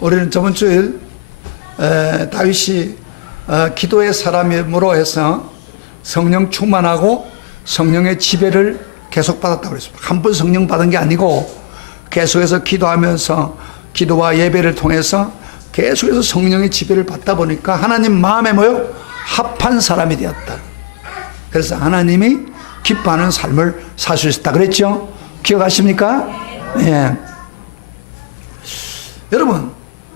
우리는 저번 주일 다윗이 기도의 사람으로 해서 성령 충만하고 성령의 지배를 계속 받았다고 그랬습니다. 한 번 성령 받은 게 아니고 계속해서 기도하면서 기도와 예배를 통해서 계속해서 성령의 지배를 받다 보니까 하나님 마음에 뭐요? 합한 사람이 되었다. 그래서 하나님이 기뻐하는 삶을 살 수 있었다 그랬죠? 기억하십니까? 예. 여러분,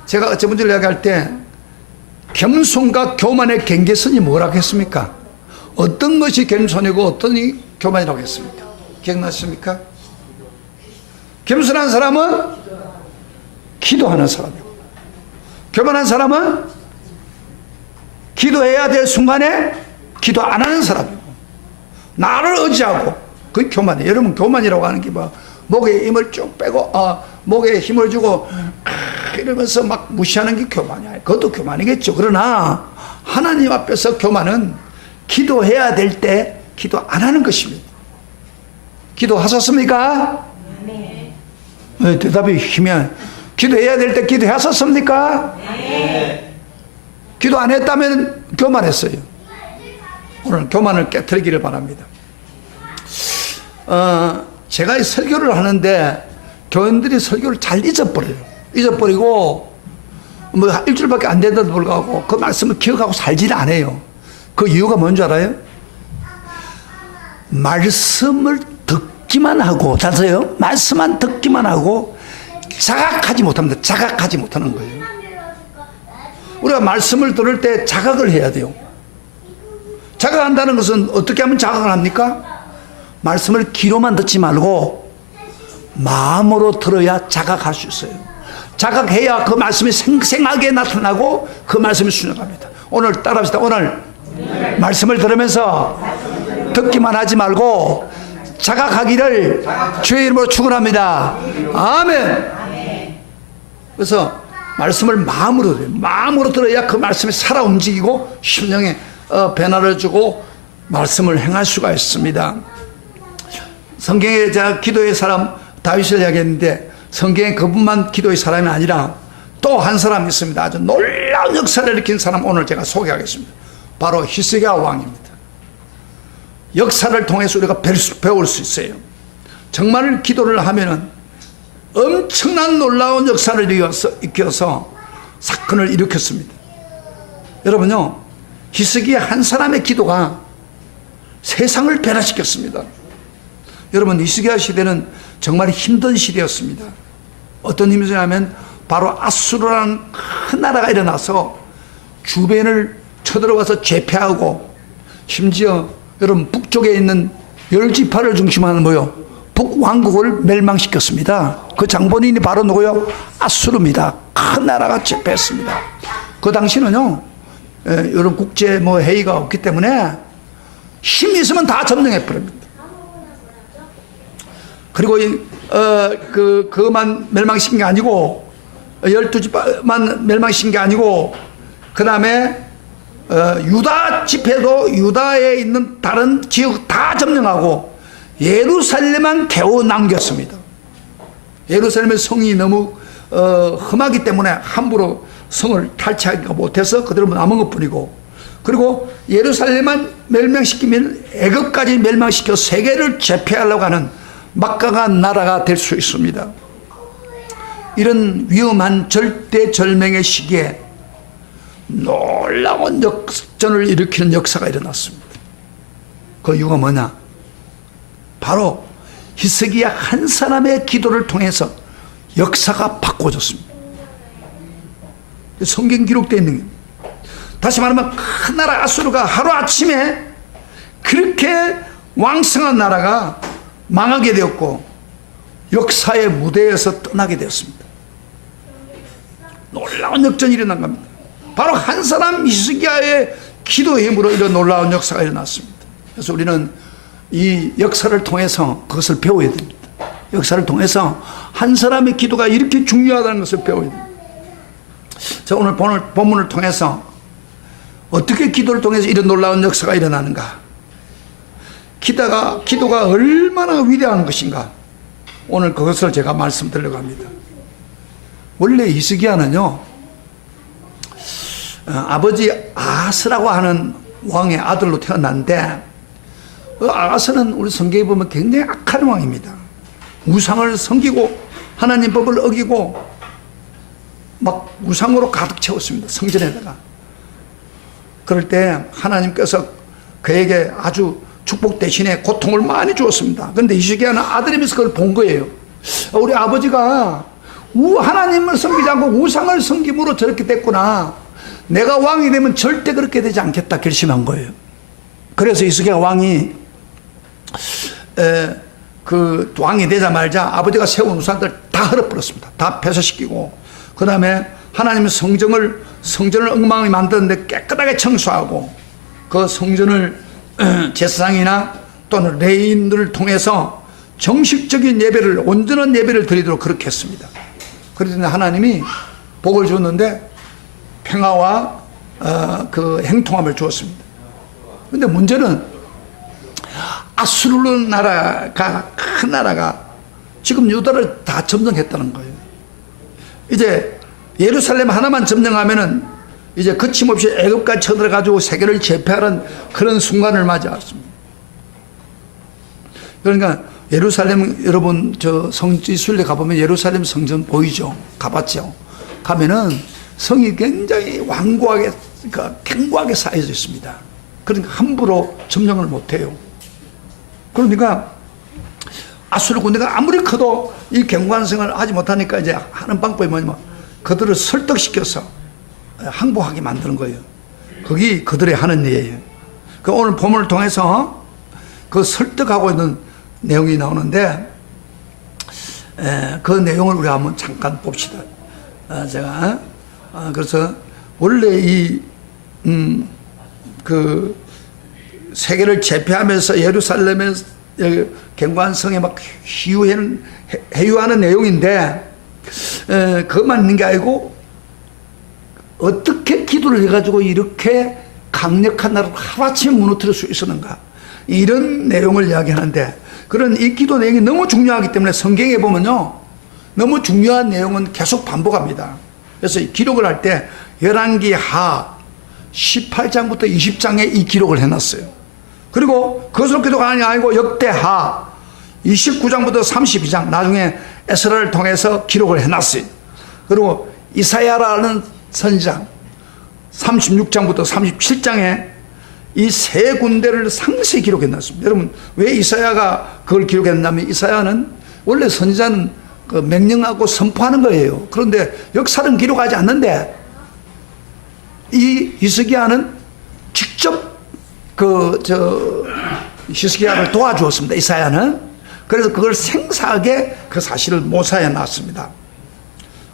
제가 저번 주에 이야기할 때 겸손과 교만의 경계선이 뭐라고 했습니까? 어떤 것이 겸손이고 어떤 이 교만이라고 했습니까? 기억나십니까? 겸손한 사람은 기도하는 사람이고, 교만한 사람은 기도해야 될 순간에 기도 안 하는 사람이고, 나를 의지하고, 그게 교만이에요. 여러분, 교만이라고 하는 게 뭐, 목에 힘을 쭉 빼고, 목에 힘을 주고, 이러면서 막 무시하는 게 교만이야. 그것도 교만이겠죠. 그러나, 하나님 앞에서 교만은 기도해야 될 때 기도 안 하는 것입니다. 기도하셨습니까? 네. 대답이 희미한. 기도해야 될 때 기도하셨습니까? 네. 기도 안 했다면 교만했어요. 오늘 교만을 깨트리기를 바랍니다. 제가 이 설교를 하는데 교인들이 설교를 잘 잊어버려요. 잊어버리고 뭐 일주일밖에 안 된다도 불구하고 그 말씀을 기억하고 살지는 않아요. 그 이유가 뭔지 알아요? 말씀을 듣기만 하고, 잘 써요? 말씀만 듣기만 하고 자각하지 못합니다. 자각하지 못하는 거예요. 우리가 말씀을 들을 때 자각을 해야 돼요. 자각한다는 것은 어떻게 하면 자각을 합니까? 말씀을 귀로만 듣지 말고 마음으로 들어야 자각할 수 있어요. 자각해야 그 말씀이 생생하게 나타나고 그 말씀이 순종합니다. 오늘 따라합시다. 오늘 말씀을 들으면서 듣기만 하지 말고 자각하기를 주의 이름으로 축원합니다. 아멘. 그래서 말씀을 마음으로 들어야 그 말씀이 살아 움직이고 심령에 변화를 주고 말씀을 행할 수가 있습니다. 성경에 제가 기도의 사람 다윗을 이야기했는데 성경에 그분만 기도의 사람이 아니라 또 한 사람이 있습니다. 아주 놀라운 역사를 일으킨 사람 오늘 제가 소개하겠습니다. 바로 히스기야 왕입니다. 역사를 통해서 우리가 배울 수 있어요. 정말 기도를 하면은 엄청난 놀라운 역사를 일으켜서 사건을 일으켰습니다. 여러분요, 히스기야 한 사람의 기도가 세상을 변화시켰습니다. 여러분, 히스기야 시대는 정말 힘든 시대였습니다. 어떤 힘이냐면 바로 아수르라는 큰 나라가 일어나서 주변을 쳐들어와서 제패하고, 심지어 여러분 북쪽에 있는 10지파를 중심하는 뭐요? 북왕국을 멸망시켰습니다. 그 장본인이 바로 누구요? 아수르입니다. 큰 나라가 제패했습니다. 그 당시는요, 여러분 국제 회의가 없기 때문에 힘이 있으면 다 점령해 버립니다. 그리고 그만 멸망시킨 게 아니고 12지파만 멸망시킨 게 아니고 그 다음에 유다 집회도 유다에 있는 다른 지역 다 점령하고 예루살렘만 겨우 남겼습니다. 예루살렘의 성이 너무 험하기 때문에 함부로 성을 탈취하기가 못해서 그대로 남은 것뿐이고, 그리고 예루살렘만 멸망시키면 애굽까지 멸망시켜 세계를 제패하려고 하는 막강한 나라가 될 수 있습니다. 이런 위험한 절대절명의 시기에 놀라운 역전을 일으키는 역사가 일어났습니다. 그 이유가 뭐냐? 바로 히스기야 한 사람의 기도를 통해서 역사가 바꿔졌습니다. 성경 기록되어 있는 겁니다. 다시 말하면 큰 나라 아수르가 하루아침에 그렇게 왕성한 나라가 망하게 되었고 역사의 무대에서 떠나게 되었습니다. 놀라운 역전이 일어난 겁니다. 바로 한 사람 히스기야의 기도의 힘으로 이런 놀라운 역사가 일어났습니다. 그래서 우리는 이 역사를 통해서 그것을 배워야 됩니다. 역사를 통해서 한 사람의 기도가 이렇게 중요하다는 것을 배워야 됩니다. 자, 오늘 본문을 통해서 어떻게 기도를 통해서 이런 놀라운 역사가 일어나는가, 기도가 얼마나 위대한 것인가, 오늘 그것을 제가 말씀드리려고 합니다. 원래 히스기야는요, 아버지 아하스라고 하는 왕의 아들로 태어났는데, 아하스는 우리 성경에 보면 굉장히 악한 왕입니다. 우상을 섬기고 하나님 법을 어기고 막 우상으로 가득 채웠습니다. 성전에다가. 그럴 때 하나님께서 그에게 아주 축복 대신에 고통을 많이 주었습니다. 그런데 히스기야는 아들이면서 그걸 본 거예요. 우리 아버지가 하나님을 섬기지 않고 우상을 섬김으로 저렇게 됐구나. 내가 왕이 되면 절대 그렇게 되지 않겠다 결심한 거예요. 그래서 히스기야 왕이 그 왕이 되자마자 아버지가 세운 우상들 다 헐어버렸습니다. 다 폐쇄시키고, 그 다음에 하나님의 성전을 엉망이 만드는데 깨끗하게 청소하고, 그 성전을 제사장이나 또는 레위인들을 통해서 정식적인 예배를, 온전한 예배를 드리도록 그렇게 했습니다. 그랬더니 하나님이 복을 줬는데 평화와 그 행통함을 주었습니다. 그런데 문제는 아수르 나라가, 큰 나라가 지금 유다를 다 점령했다는 거예요. 이제 예루살렘 하나만 점령하면은 이제 거침없이 애굽까지 쳐들어가지고 세계를 제패하는 그런 순간을 맞이했습니다. 그러니까 예루살렘, 여러분 저 성지순례 가보면 예루살렘 성전 보이죠? 가봤죠? 가면은 성이 굉장히 완고하게, 그러니까 견고하게 쌓여져 있습니다. 그러니까 함부로 점령을 못해요. 그러니까 아수르 군대가 아무리 커도 이 견고한 성을 하지 못하니까 이제 하는 방법이 뭐냐면 그들을 설득시켜서 항복하게 만드는 거예요. 그게 그들이 하는 일이에요. 그 오늘 본문을 통해서 그 설득하고 있는 내용이 나오는데, 그 내용을 우리 한번 잠깐 봅시다. 제가 그래서 원래 그 세계를 제패하면서 예루살렘의 견고한 성에 막 회유하는 내용인데, 그것만 있는 게 아니고 어떻게 기도를 해가지고 이렇게 강력한 나라를 하루아침에 무너뜨릴 수 있었는가, 이런 내용을 이야기하는데, 그런 이 기도 내용이 너무 중요하기 때문에 성경에 보면요, 너무 중요한 내용은 계속 반복합니다. 그래서 기록을 할 때 열왕기 하 18장부터 20장에 이 기록을 해놨어요. 그리고 그것으로 기도가 아니고 역대하 29장부터 32장, 나중에 에스라를 통해서 기록을 해놨어요. 그리고 이사야라는 선지장 36장부터 37장에 이 세 군데를 상세히 기록해놨습니다. 여러분, 왜 이사야가 그걸 기록했냐면, 이사야는 원래 선지자는 그 명령하고 선포하는 거예요. 그런데 역사는 기록하지 않는데, 이 히스기야는 직접 히스기야를 도와주었습니다. 이사야는. 그래서 그걸 생사하게 그 사실을 모사해 놨습니다.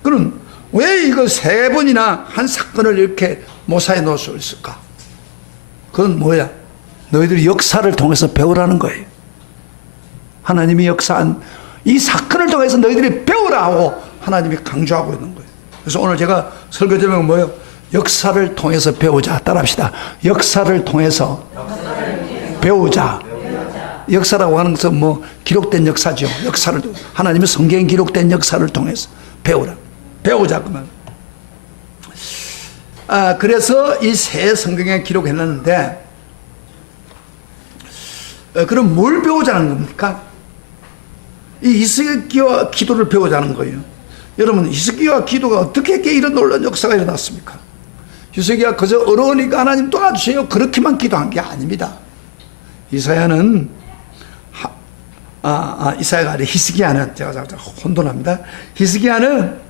그럼 왜 이거 세 번이나 한 사건을 이렇게 모사해 놓을 수 있을까? 그건 뭐야? 너희들이 역사를 통해서 배우라는 거예요. 하나님이 역사한 이 사건을 통해서 너희들이 배우라 하고 하나님이 강조하고 있는 거예요. 그래서 오늘 제가 설교 제목은 뭐예요? 역사를 통해서 배우자. 따라합시다. 역사를 통해서 배우자. 역사라고 하는 것은 뭐 기록된 역사죠. 역사를, 하나님의 성경에 기록된 역사를 통해서 배우라. 배우자 그만. 그래서 이 새 성경에 기록해놨는데, 그럼 뭘 배우자는 겁니까? 이 히스기야 기도를 배우자는 거예요. 여러분, 히스기야 기도가 어떻게 이런 놀라운 역사가 일어났습니까? 히스기야 그저 어려우니까 하나님 도와주세요, 그렇게만 기도한 게 아닙니다. 이사야는 이사야가 아니라 히스기야는, 제가 혼돈합니다. 히스기야는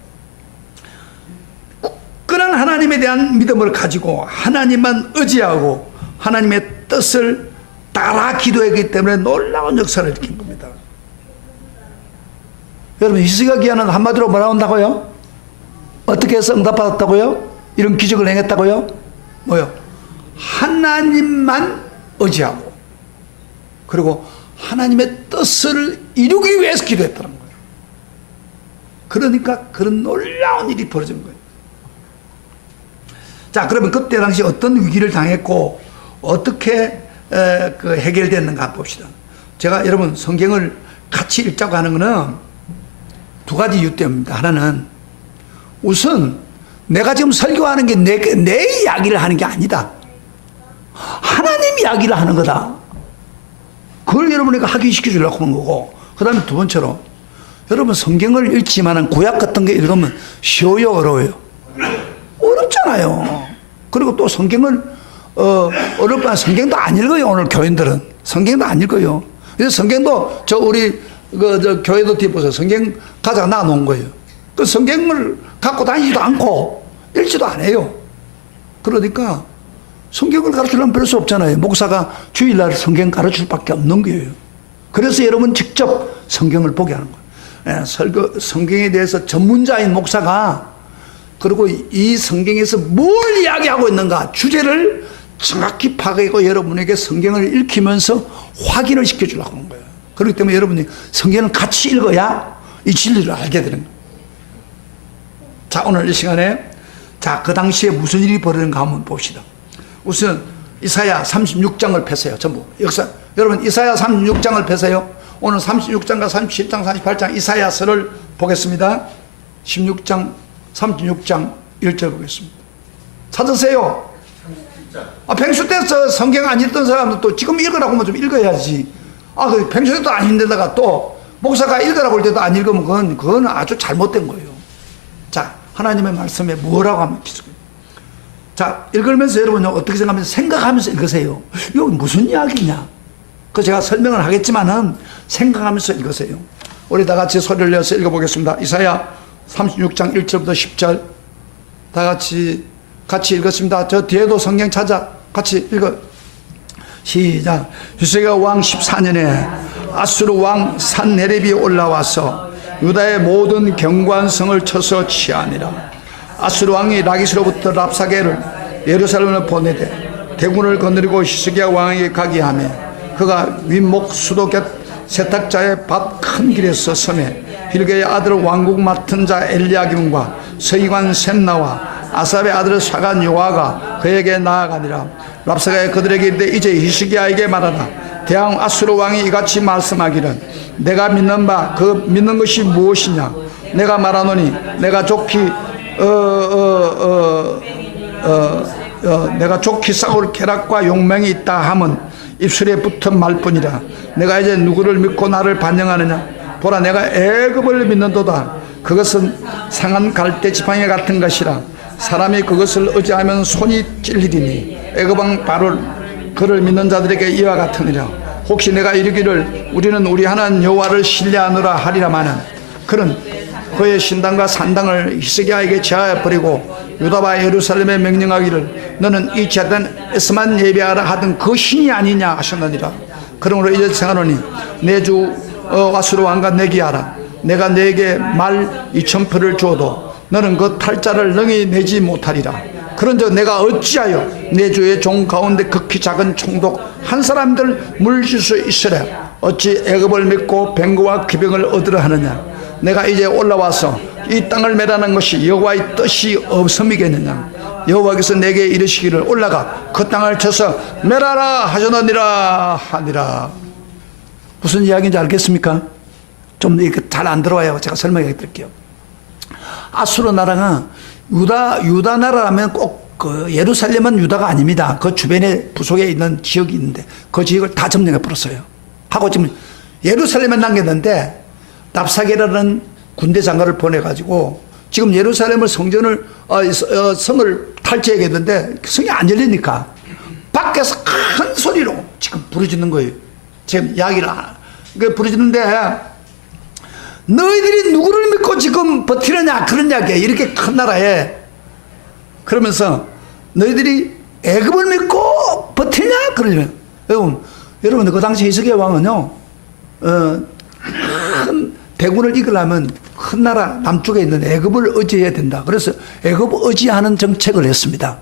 굳건한 하나님에 대한 믿음을 가지고 하나님만 의지하고 하나님의 뜻을 따라 기도했기 때문에 놀라운 역사를 일으킨 겁니다. 여러분, 히스기야는 한마디로 뭐라 한다고요? 어떻게 해서 응답받았다고요? 이런 기적을 행했다고요? 뭐요? 하나님만 의지하고, 그리고 하나님의 뜻을 이루기 위해서 기도했다는 거예요. 그러니까 그런 놀라운 일이 벌어진 거예요. 자, 그러면 그때 당시 어떤 위기를 당했고 어떻게 해결됐는가 한번 봅시다. 제가 여러분 성경을 같이 읽자고 하는 것은 두 가지 이유 때문입니다. 하나는 우선 내가 지금 설교하는 게 내 이야기를 하는 게 아니다. 하나님 이야기를 하는 거다. 그걸 여러분에게 확인시켜 주려고 하는 거고, 그 다음에 두 번째로 여러분 성경을 읽지만은 구약 같은 게 읽으면 쉬워요, 어려워요? 어렵잖아요. 그리고 또 성경을 어렵다. 성경도 안 읽어요. 오늘 교인들은 성경도 안 읽어요. 그래서 성경도 우리 교회도 뒤에 보세요. 성경 가져가 놔놓은 거예요. 그 성경을 갖고 다니지도 않고 읽지도 안 해요. 그러니까 성경을 가르치려면 별 수 없잖아요. 목사가 주일날 성경 가르칠 밖에 없는 거예요. 그래서 여러분 직접 성경을 보게 하는 거예요. 성경에 대해서 전문자인 목사가, 그리고 이 성경에서 뭘 이야기하고 있는가 주제를 정확히 파악하고 여러분에게 성경을 읽히면서 확인을 시켜주려고 하는 거예요. 그렇기 때문에 여러분이 성경을 같이 읽어야 이 진리를 알게 되는 거예요. 자, 오늘 이 시간에 그 당시에 무슨 일이 벌어졌는가 한번 봅시다. 우선 이사야 36장을 펴세요. 전부 여러분 이사야 36장을 펴세요. 오늘 36장과 37장 38장 이사야서를 보겠습니다. 16장 36장 1절 보겠습니다. 찾으세요. 평소 때 성경 안 읽던 사람도 지금 읽으라고 하면 좀 읽어야지. 평소에도 안 읽는다가 또 목사가 읽으라고 할 때도 안 읽으면 그건 아주 잘못된 거예요. 자, 하나님의 말씀에 뭐라고 하면 기술해요. 자, 읽으면서 여러분 어떻게 생각하면 생각하면서 읽으세요. 이거 무슨 이야기냐? 그 제가 설명을 하겠지만은 생각하면서 읽으세요. 우리 다 같이 소리를 내서 읽어보겠습니다. 이사야 36장 1절부터 10절 다 같이 읽었습니다. 저 뒤에도 성경 찾아 같이 읽어. 시작. 유세가 왕 14년에 아수르 왕 산헤립이 올라와서 유다의 모든 경관성을 쳐서 취하니라. 아수르 왕이 라기스로부터 랍사게를 예루살렘을 보내되 대군을 거느리고 히스기야 왕에게 가게 하며 그가 윗목 수도 곁 세탁자의 밭 큰 길에서 섬에 힐게의 아들 왕국 맡은 자 엘리야김과 서기관 셈나와 아삽의 아들 사간 요아가 그에게 나아가니라. 랍사가에 그들에게 이르되 이제 히스기야에게 말하라. 대왕 아수르 왕이 이같이 말씀하기를 내가 믿는 바 그 믿는 것이 무엇이냐. 내가 말하노니 내가 좋기 내가 좋기 싸울 쾌락과 용맹이 있다 함은 입술에 붙은 말뿐이라. 내가 이제 누구를 믿고 나를 반영하느냐. 보라, 내가 애굽을 믿는도다. 그것은 상한 갈대 지팡이 같은 것이라. 사람이 그것을 의지하면 손이 찔리리니 애굽 왕 바로 그를 믿는 자들에게 이와 같으니라. 혹시 내가 이르기를 우리는 우리 하나님 여호와를 신뢰하노라 하리라마는 그는 그의 신당과 산당을 히스기야에게 제하여 버리고 유다와 예루살렘에 명령하기를 너는 이 제단에서만 예배하라 하던 그 신이 아니냐 하셨느니라. 그러므로 이제 생각하노니 내 주 아수르 왕과 내기하라. 내가 내게 말 2,000표를 주어도 너는 그 탈자를 능히 내지 못하리라. 그런즉 내가 어찌하여 내 주의 종 가운데 극히 작은 총독 한 사람들 물질 수 있으랴. 어찌 애굽을 믿고 뱅거와 기병을 얻으려 하느냐. 내가 이제 올라와서 이 땅을 매라는 것이 여호와의 뜻이 없음이겠느냐. 여호와께서 내게 이르시기를 올라가 그 땅을 쳐서 매라라 하셨느니라 하니라. 무슨 이야기인지 알겠습니까? 좀 이렇게 잘 안 들어와요. 제가 설명해 드릴게요. 아수르 나라가 유다 나라라면 꼭 그 예루살렘은 유다가 아닙니다. 그 주변에 부속에 있는 지역이 있는데 그 지역을 다 점령해 버렸어요. 하고 지금 예루살렘에 남겼는데 랍사게라는 군대 장관을 보내가지고 지금 예루살렘을 성전을 성을 탈취하겠는데 성이 안 열리니까 밖에서 큰 소리로 지금 부르짖는 거예요. 지금 이야기를 부르짖는데 너희들이 누구를 믿고 지금 버티느냐 그런 이야기야. 이렇게 큰 나라에. 그러면서 너희들이 애굽을 믿고 버티냐 그러면 여러분 그 당시 히스기야 왕은요 큰 대군을 이기려면 큰 나라 남쪽에 있는 애굽을 의지해야 된다. 그래서 애굽 의지하는 정책을 했습니다.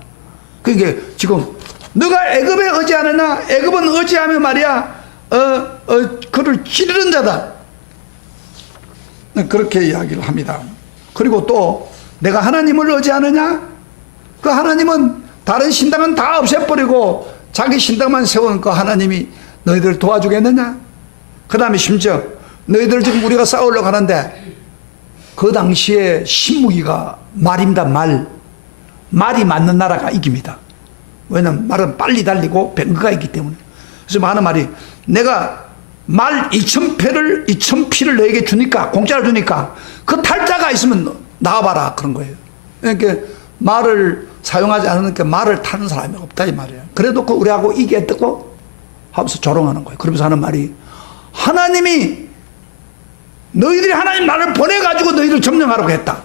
그게 지금 너가 애굽에 의지하느냐. 애굽은 의지하면 말이야 그를 찌르는 자다. 그렇게 이야기를 합니다. 그리고 또 내가 하나님을 의지하느냐. 그 하나님은 다른 신당은 다 없애버리고 자기 신당만 세우는 그 하나님이 너희들을 도와주겠느냐. 그 다음에 심지어 너희들 지금 우리가 싸우려고 하는데 그 당시에 신무기가 말입니다. 말이 맞는 나라가 이깁니다. 왜냐하면 말은 빨리 달리고 뱅크가 있기 때문에. 그래서 하는 말이, 내가 말 2,000피를 너에게 주니까, 공짜로 주니까 그 탈자가 있으면 나와봐라, 그런 거예요. 그러니까 말을 사용하지 않으니까 말을 타는 사람이 없다 이 말이에요. 그래도 그 우리하고 이겼다고 하면서 조롱하는 거예요. 그러면서 하는 말이, 하나님이 너희들이 하나님 나를 보내가지고 너희들 점령하라고 했다.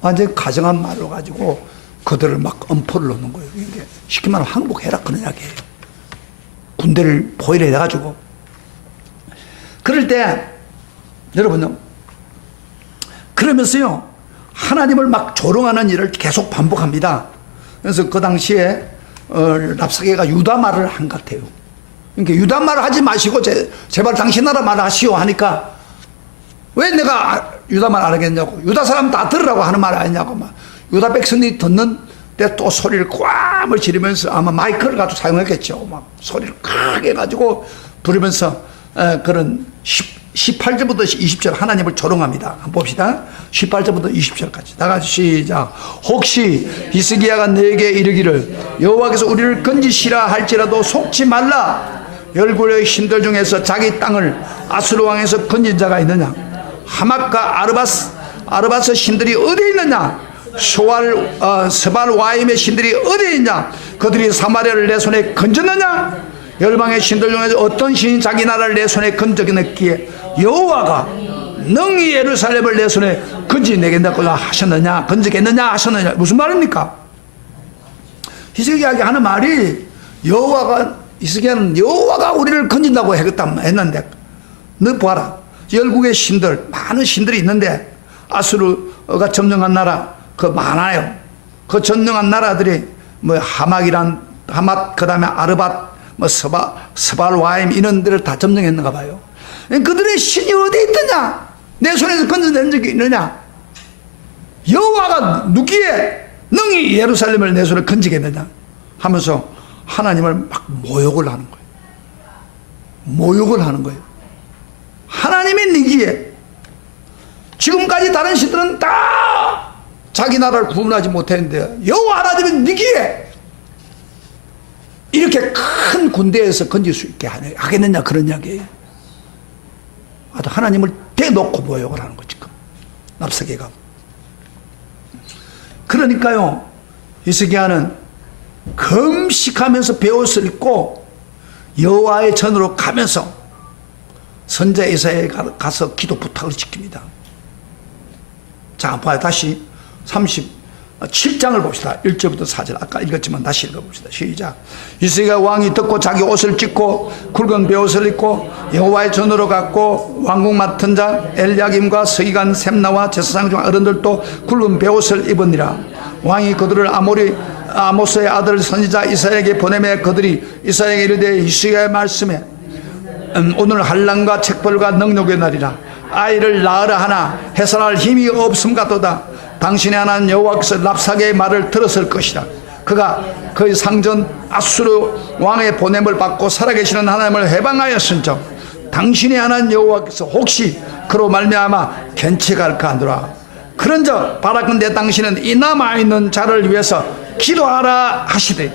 완전히 가정한 말로 가지고 그들을 막 엄포를 놓는 거예요. 이게 쉽게 말하면 항복해라, 그런 이야기예요. 군대를 포위를 해가지고. 그럴 때 여러분, 그러면서요 하나님을 막 조롱하는 일을 계속 반복합니다. 그래서 그 당시에 랍사게가 유다 말을 한 것 같아요. 그러니까 유다 말을 하지 마시고 제발 당신 나라 말을 하시오 하니까, 왜 내가 유다 말 안 하겠냐고, 유다 사람 다 들으라고 하는 말 아니냐고, 막 유다 백성이 듣는 때 또 소리를 꽉을 지르면서, 아마 마이크를 가지고 사용했겠죠. 막 소리를 크게 해가지고 부르면서 그런 18절부터 20절 하나님을 조롱합니다. 한번 봅시다. 18절부터 20절까지 다 같이 시작. 혹시 히스기야가 내게 이르기를 여호와께서 우리를 건지시라 할지라도 속지 말라. 열국의 신들 중에서 자기 땅을 아수르 왕에서 건진 자가 있느냐? 하맛과 아르바스 신들이 어디 있느냐? 스발 와임의 신들이 어디 있냐? 그들이 사마리아를 내 손에 건졌느냐? 열방의 신들 중에서 어떤 신이 자기 나라를 내 손에 건졌기에 여호와가 능히 예루살렘을 내 손에 건지내겠다고 하셨느냐? 건지겠느냐 하셨느냐? 무슨 말입니까? 히스기야가 하는 말이, 히스기야는 여호와가 우리를 건진다고 했는데, 너 봐라, 열국의 신들, 많은 신들이 있는데 아수르가 점령한 나라 그 많아요. 그 점령한 나라들이 뭐 하맛, 그 다음에 아르밧, 뭐 스발 와임 이런 데를 다 점령했는가 봐요. 그들의 신이 어디 있더냐? 내 손에서 건져낸 적이 있느냐? 여호와가 누기에 능히 예루살렘을 내 손에 건지겠느냐 하면서 하나님을 막 모욕을 하는 거예요. 모욕을 하는 거예요. 하나님이 니기에, 지금까지 다른 신들은 다 자기 나라를 구원하지 못했는데 여호와 하나님은 니기에 이렇게 큰 군대에서 건질 수 있게 하겠느냐, 그런 이야기예요. 하나님을 대놓고 모욕을 하는 거지, 지금 랍사게가. 그러니까요 히스기야는 금식하면서 베옷을 입고 여호와의 전으로 가면서 선자 이사야에 가서 기도 부탁을 지킵니다. 자, 봐요. 다시 37장을 봅시다. 1절부터 4절. 아까 읽었지만 다시 읽어봅시다. 시작. 히스기야 왕이 듣고 자기 옷을 찢고 굵은 베옷을 입고 여호와의 전으로 갔고, 왕국 맡은 자 엘야김과 서기관 셈나와 제사장 중 어른들도 굵은 베옷을 입으니라. 왕이 그들을 아모스의 아들 선지자 이사야에게 보내매 그들이 이사야에게 이르되 히스기야의 말씀에 오늘 한란과 책벌과 능력의 날이라. 아이를 낳으라 하나 해산할 힘이 없음 같도다. 당신의 하나님 여호와께서 랍사게의 말을 들었을 것이다. 그가 그의 상전 아수르 왕의 보냄을 받고 살아계시는 하나님을 해방하였은즉 당신의 하나님 여호와께서 혹시 그로 말미암아 견책할까 하노라. 그런즉 바라건대 당신은 이 남아있는 자를 위해서 기도하라 하시되.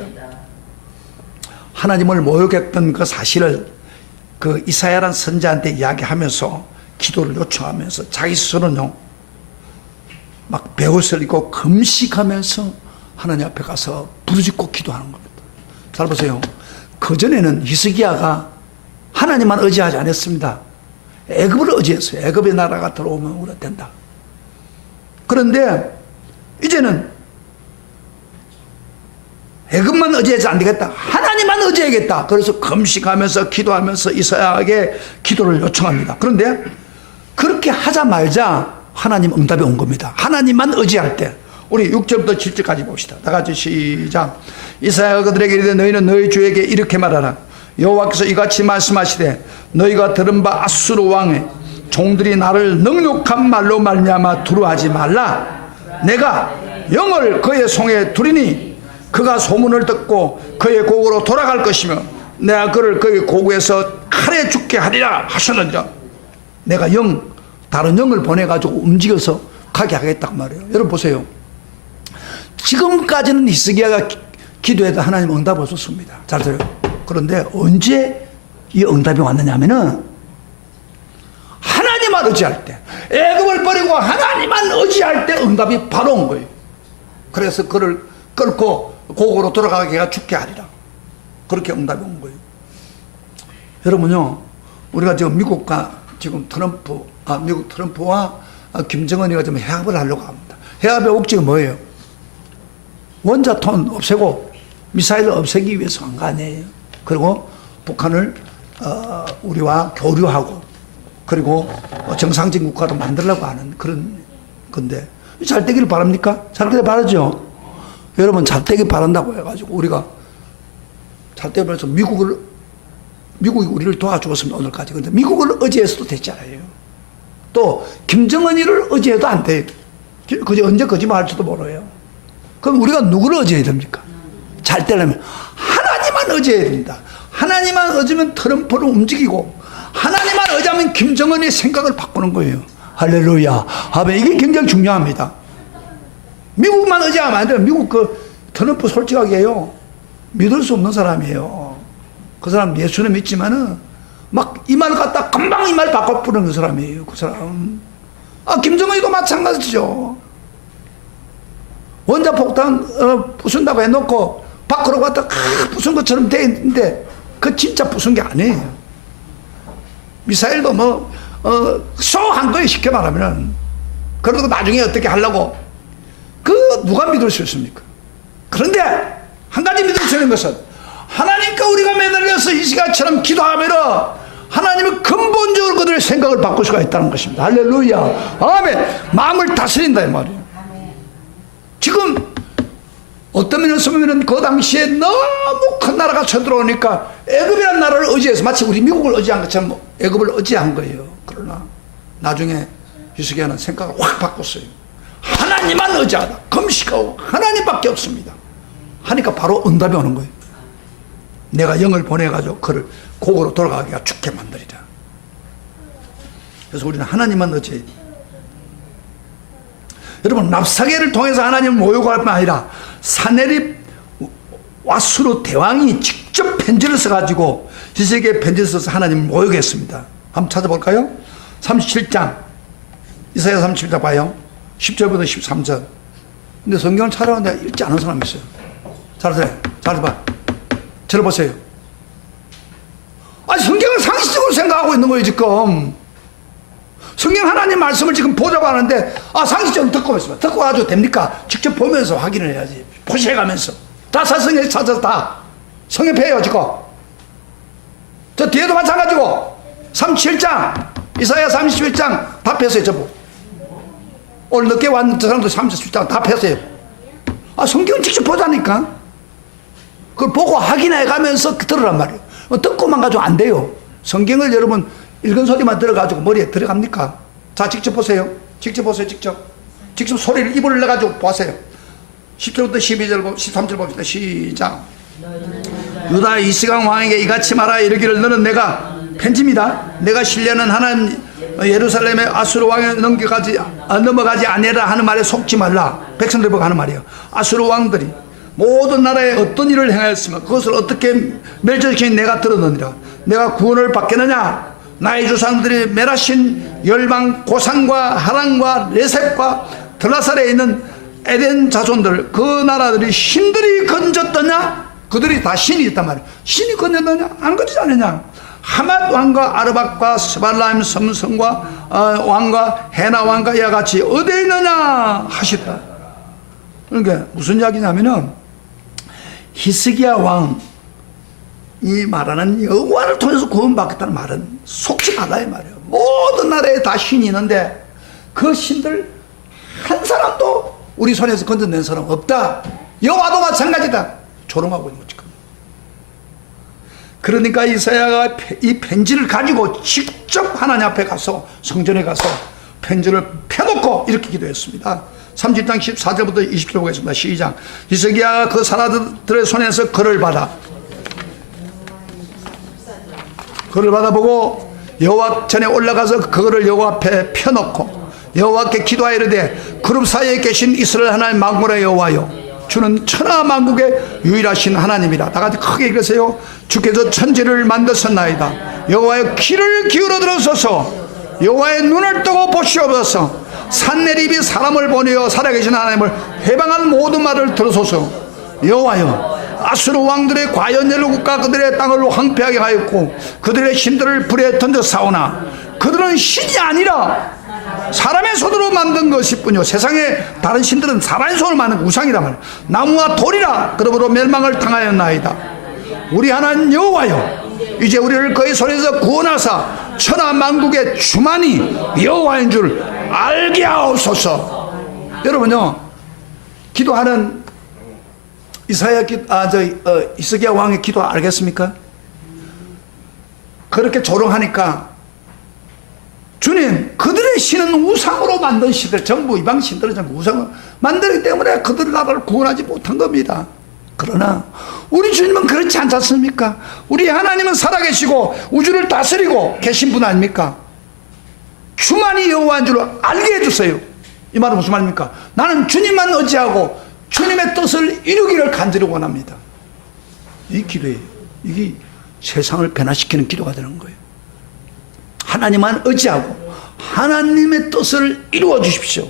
하나님을 모욕했던 그 사실을 그 이사야란 선지자한테 이야기하면서 기도를 요청하면서 자기 스스로는요 막 베옷을 입고 금식하면서 하나님 앞에 가서 부르짖고 기도하는 겁니다. 잘 보세요. 그전에는 히스기야가 하나님만 의지하지 않았습니다. 애굽을 의지했어요. 애굽의 나라가 들어오면 우리가 된다. 그런데 이제는 애굽만 의지해서 안 되겠다. 하나님만 의지해야겠다. 그래서 금식하면서 기도하면서 이사야에게 기도를 요청합니다. 그런데 그렇게 하자마자 하나님 응답이 온 겁니다. 하나님만 의지할 때. 우리 6절부터 7절까지 봅시다. 다 같이 시작. 이사야가 그들에게 이르되 너희는 너희 주에게 이렇게 말하라. 여호와께서 이같이 말씀하시되 너희가 들은 바 아수르 왕의 종들이 나를 능욕한 말로 말미암아 두려워하지 말라. 내가 영을 그의 손에 두리니 그가 소문을 듣고 그의 고국으로 돌아갈 것이며 내가 그를 그의 고국에서 칼에 죽게 하리라 하셨느니라. 내가 영 다른 영을 보내가지고 움직여서 가게 하겠다고 말이에요. 여러분 보세요. 지금까지는 히스기야가 기도해도 하나님 응답을 줬습니다. 잘 들어요. 그런데 언제 이 응답이 왔느냐 하면은 하나님만 의지할 때, 애굽을 버리고 하나님만 의지할 때 응답이 바로 온 거예요. 그래서 그를 끌고 고국으로 돌아가게 해가 죽게 하리라. 그렇게 응답이 온 거예요. 여러분요, 우리가 지금 미국과 지금 미국 트럼프와 김정은이가 지금 해합을 하려고 합니다. 해합의 목적이 뭐예요? 원자탄 없애고 미사일을 없애기 위해서 한 거 아니에요. 그리고 북한을 우리와 교류하고 그리고 정상적인 국가로 만들려고 하는 그런 건데 잘 되기를 바랍니까? 잘 되길 바라죠. 여러분 잘 되길 바란다고 해가지고 우리가 잘 되기 바라서 미국이 우리를 도와주었습니다. 오늘까지. 근데 미국을 의지해서도 됐잖아요. 또 김정은이를 의지해도 안 돼요. 그저 언제 거짓말할지도 몰라요. 그럼 우리가 누구를 의지해야 됩니까? 잘 되려면 하나님만 의지해야 됩니다. 하나님만 의지면 트럼프를 움직이고 하나님만 의지하면 김정은의 생각을 바꾸는 거예요. 할렐루야. 아멘. 이게 굉장히 중요합니다. 미국만 의지하면 안 돼요. 미국 트럼프 솔직하게 해요. 믿을 수 없는 사람이에요. 그 사람 예수는 믿지만은 막 이 말 갖다 금방 이 말 바꿔부르는 그 사람이에요. 그 사람. 김정은이도 마찬가지죠. 원자폭탄 부순다고 해놓고 밖으로 갔다 부순 것처럼 돼 있는데 그 진짜 부순 게 아니에요. 미사일도 쏘한 거예요. 쉽게 말하면은. 그러고 나중에 어떻게 하려고 누가 믿을 수 있습니까? 그런데 한 가지 믿을 수 있는 것은 하나님과 우리가 매달려서 이 시간처럼 기도하면은 하나님은 근본적으로 그들의 생각을 바꿀 수가 있다는 것입니다. 할렐루야. 아멘. 마음을 다스린다 이 말이에요. 지금 어떤 면에서 보면 그 당시에 너무 큰 나라가 쳐들어오니까 애굽이라는 나라를 의지해서 마치 우리 미국을 의지한 것처럼 애굽을 의지한 거예요. 그러나 나중에 히스기야는 생각을 확 바꿨어요. 하나님만 의지하다. 금식하고 하나님밖에 없습니다. 하니까 바로 응답이 오는 거예요. 내가 영을 보내가지고 그를 고국으로 돌아가게 죽게 만들리라. 그래서 우리는 하나님만 의지해야 돼요. 여러분 랍사게를 통해서 하나님을 모욕할 뿐 아니라 사네립 와수르 대왕이 직접 편지를 써가지고 히스기야에게 편지를 써서 하나님을 모욕했습니다. 한번 찾아볼까요? 37장 이사야 37장 봐요. 10절부터 13절. 근데 성경을 찾아왔는데 읽지 않은 사람이 있어요. 잘 봐. 들어보세요. 성경을 상식적으로 생각하고 있는 거예요 지금. 성경 하나님 말씀을 지금 보자고 하는데 상식적으로 듣고 있습니다. 듣고 가지고 됩니까? 직접 보면서 확인을 해야지. 포시해가면서 다 사성에 찾아서 다 성협해요 지금. 저 뒤에도 마찬가지고 37장 이사야 37장 다 폈어요 저보. 오늘 늦게 왔는 저 사람도 37장 다 폈어요. 성경을 직접 보자니까. 그걸 보고 확인해 가면서 들으란 말이에요. 듣고만 가지고 안 돼요. 성경을 여러분 읽은 소리만 들어가지고 머리에 들어갑니까? 자, 직접 보세요. 직접 소리를 입을 내가지고 보세요. 10절부터 12절, 13절 봅시다. 시작. 유다 이스강 왕에게 이같이 말하여 이르기를 너는 내가 편지입니다. 내가 신뢰하는 하나님 예루살렘의 아수르 왕에 넘어가지 아니라 하는 말에 속지 말라. 백성들 보고 하는 말이에요. 아수르 왕들이 모든 나라에 어떤 일을 행하였으며 그것을 어떻게 멸절시키니 내가 들었느니라. 내가 구원을 받겠느냐? 나의 조상들이 멸하신 열방 고산과 하란과 레셉과 들라살에 있는 에덴 자손들 그 나라들이 신들이 건졌더냐? 그들이 다 신이 있단 말이에요. 신이 건졌느냐? 안 건지지 않느냐? 하맛 왕과 아르박과 스발라임 섬성과 왕과 헤나 왕과 이와 같이 어디에 있느냐 하시다. 그러니까 무슨 이야기냐면은 히스기야 왕이 말하는 여호와를 통해서 구원받겠다는 말은 속지 말라 이 말이에요. 모든 나라에 다 신이 있는데 그 신들 한 사람도 우리 손에서 건져낸 사람 없다. 여호와도 마찬가지다. 조롱하고 있는 거지. 그러니까 이사야가 이 편지를 가지고 직접 하나님 앞에 가서 성전에 가서 편지를 펴놓고 이렇게 기도했습니다. 30장 14절부터 20절 보겠습니다. 시작. 히스기야가 그 사람들의 손에서 글을 받아보고 여호와 전에 올라가서 그거를 여호와 앞에 펴놓고 여호와께 기도하여 이르되 그룹 사이에 계신 이스라엘 하나님 만군의 여호와여, 주는 천하 만국의 유일하신 하나님이라. 다 같이 크게 읽으세요. 주께서 천지를 만드셨나이다. 여호와의 귀를 기울여 들으소서. 여호와의 눈을 뜨고 보시옵소서. 산내립이 사람을 보내어 살아계신 하나님을 해방한 모든 말을 들으소서. 여호와여, 아수르 왕들의 과연열로 국가 그들의 땅을 황폐하게 하였고 그들의 신들을 불에 던져 싸우나 그들은 신이 아니라 사람의 손으로 만든 것이뿐이요 세상에 다른 신들은 사람의 손으로 만든 우상이란 말이야. 나무와 돌이라 그러므로 멸망을 당하였나이다. 우리 하나님 여호와여, 이제 우리를 그의 손에서 구원하사 천하 만국의 주만이 여호와인 줄 알게 하옵소서. 여러분요, 기도하는 이스기야 왕의 기도 알겠습니까? 그렇게 조롱하니까 주님, 그들의 신은 우상으로 만든 신들, 전부 이방 신들은 전부 우상으로 만들기 때문에 그들 나라를 구원하지 못한 겁니다. 그러나 우리 주님은 그렇지 않지 않습니까? 우리 하나님은 살아계시고 우주를 다스리고 계신 분 아닙니까? 주만이 여호와인 줄 알게 해주세요. 이 말은 무슨 말입니까? 나는 주님만 의지하고 주님의 뜻을 이루기를 간절히 원합니다. 이 기도예요. 이게 세상을 변화시키는 기도가 되는 거예요. 하나님만 의지하고 하나님의 뜻을 이루어 주십시오.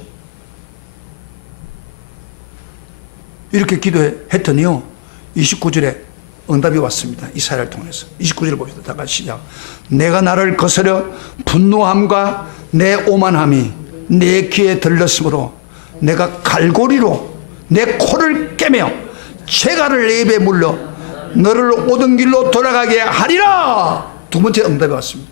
이렇게 기도했더니요 29절에 응답이 왔습니다. 이사야를 통해서. 29절 봅시다. 다 같이 시작. 내가 나를 거스려 분노함과 내 오만함이 내 귀에 들렸으므로 내가 갈고리로 내 코를 깨며 재갈을 내 입에 물려 너를 오던 길로 돌아가게 하리라. 두 번째 응답이 왔습니다.